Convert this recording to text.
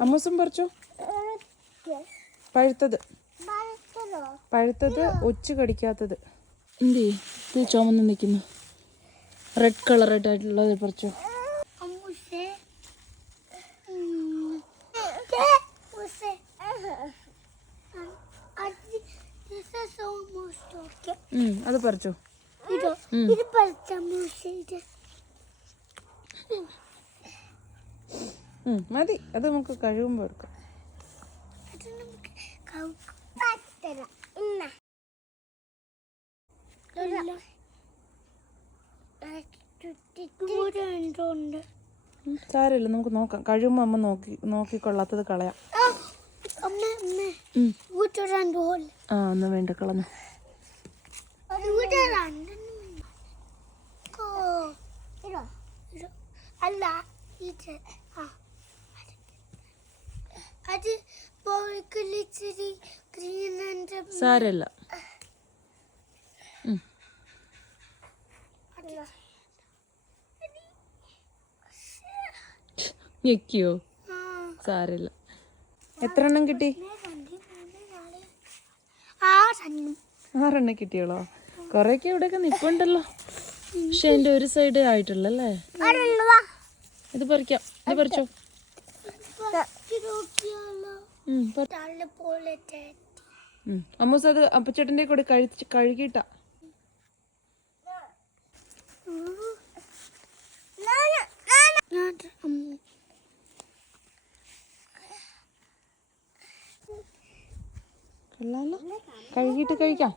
അമ്മൂസും പറിച്ചോ? പഴുത്തത്. പഴുത്തത് ഒച്ചു കടിക്കാത്തത്. എന്തേ ഇത് ചുമന്ന് നിൽക്കുന്നു റെഡ് കളർ ആയിട്ടുള്ളത് പറിച്ചോ? അത് പറിച്ചോ? ഇത് പറിച്ച മതി. അത് നമുക്ക് കഴിയുമ്പോൾ എടുക്കാം. സാരമില്ല. നമുക്ക് നോക്കാം. കഴിയുമ്പോൾ അമ്മ നോക്കി നോക്കിക്കൊള്ളാത്തത് കളയാം. ആ ഒന്ന് വേണ്ട കളഞ്ഞു. അല്ല ഇത് ആ. സാരമില്ല ഞെക്കിയോ? സാരല്ല. എത്ര എണ്ണം കിട്ടി? ആറെണ്ണം കിട്ടിയോളോ? ഇവിടെ ഇവിടെയൊക്കെ നിപ്പുണ്ടല്ലോ. പക്ഷെ എന്റെ ഒരു സൈഡ് ആയിട്ടുള്ളല്ലേ? ഇത് പറിക്കാം. ഇത് പറിച്ചോ. അമ്മൂസ് അത് അപ്പച്ചേട്ടന്റെ കൂടെ കഴിച്ച് കഴുകിയിട്ടാ. കഴുകിയിട്ട് കഴിക്കാം.